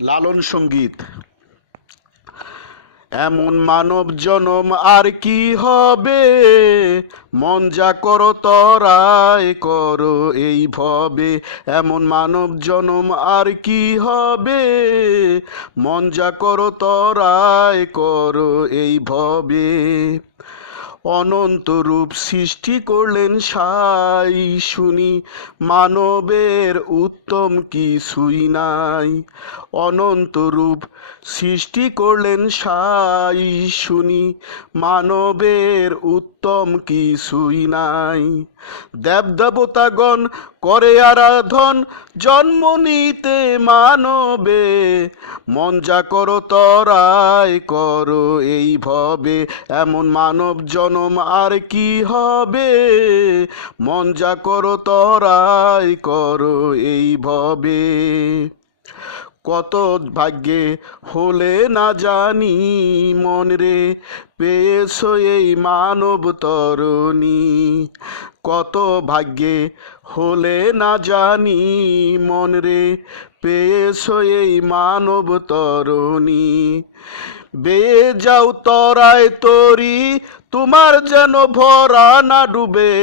লালন সঙ্গীত। এমন মানব জনম আর কি হবে, মন যা করো তরাই করো এই ভবে। এমন মানব জনম আর কি হবে, মন যা করো তরাই করো এই ভবে। অনন্ত রূপ সৃষ্টি করলেন সাই, শুনি মানবের উত্তম কিছুই নাই। অনন্ত রূপ সৃষ্টি করলেন সাই, শুনি মানবের উত্তম কিছুই নাই। দেব দেবতাগণ করে আরাধন, জন্ম নিতে মানবে। মন যা করো তরাই করো এই ভবে। এমন মানব জনম আর কি হবে, মন যা করো তরাই করো এই ভবে। কত ভাগ্যে হলে না জানি মন রে, পেয়েছো এই মানব তরণী। কত ভাগ্যে হলে না জানি মন রে, পেয়েছো এই মানব তরণী। বেয়ে যাও তরায় তরি, তোমার যেন ভরা না ডুবে।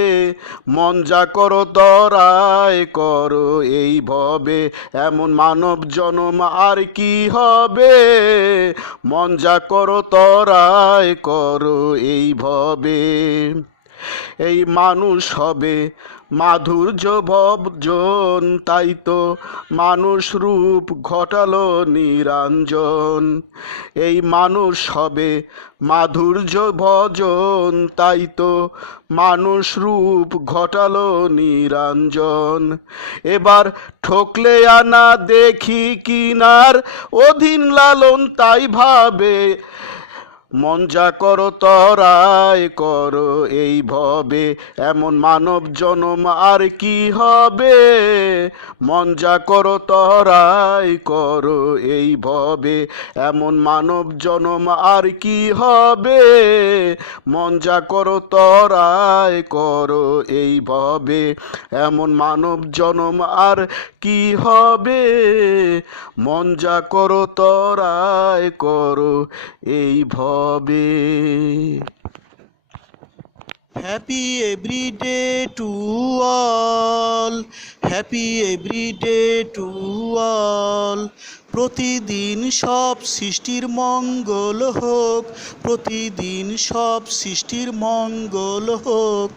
মন যা করো তরায় করো এই ভবে। এমন মানব জনম আর কি হবে, মন যা করো তরায় করো এই ভবে। এই মানুষ হবে মাধুর্য ভজন, তাই তো মানুষ রূপ ঘটালো নিরঞ্জন। এই মানুষ হবে মাধুর্য ভজন, তাই তো মানুষ রূপ ঘটালো নিরঞ্জন। এবার ঠকলে আনা দেখি কিনার অধীন লালন তাই ভাবে। মন যা করো তরাই করো এই ভবে। এমন মানব জনম আর কি হবে, মন যা করো তরাই করো এই ভবে। এমন মানব জনম আর কি হবে, মন যা করো তরাই করো এই ভবে। এমন মানব জনম আর কি হবে, মন যা করো তরাই করো এই ভবে। Happy everyday to all, happy everyday to all. প্রতিদিন সব সৃষ্টির মঙ্গল হোক, প্রতিদিন সব সৃষ্টির মঙ্গল হোক।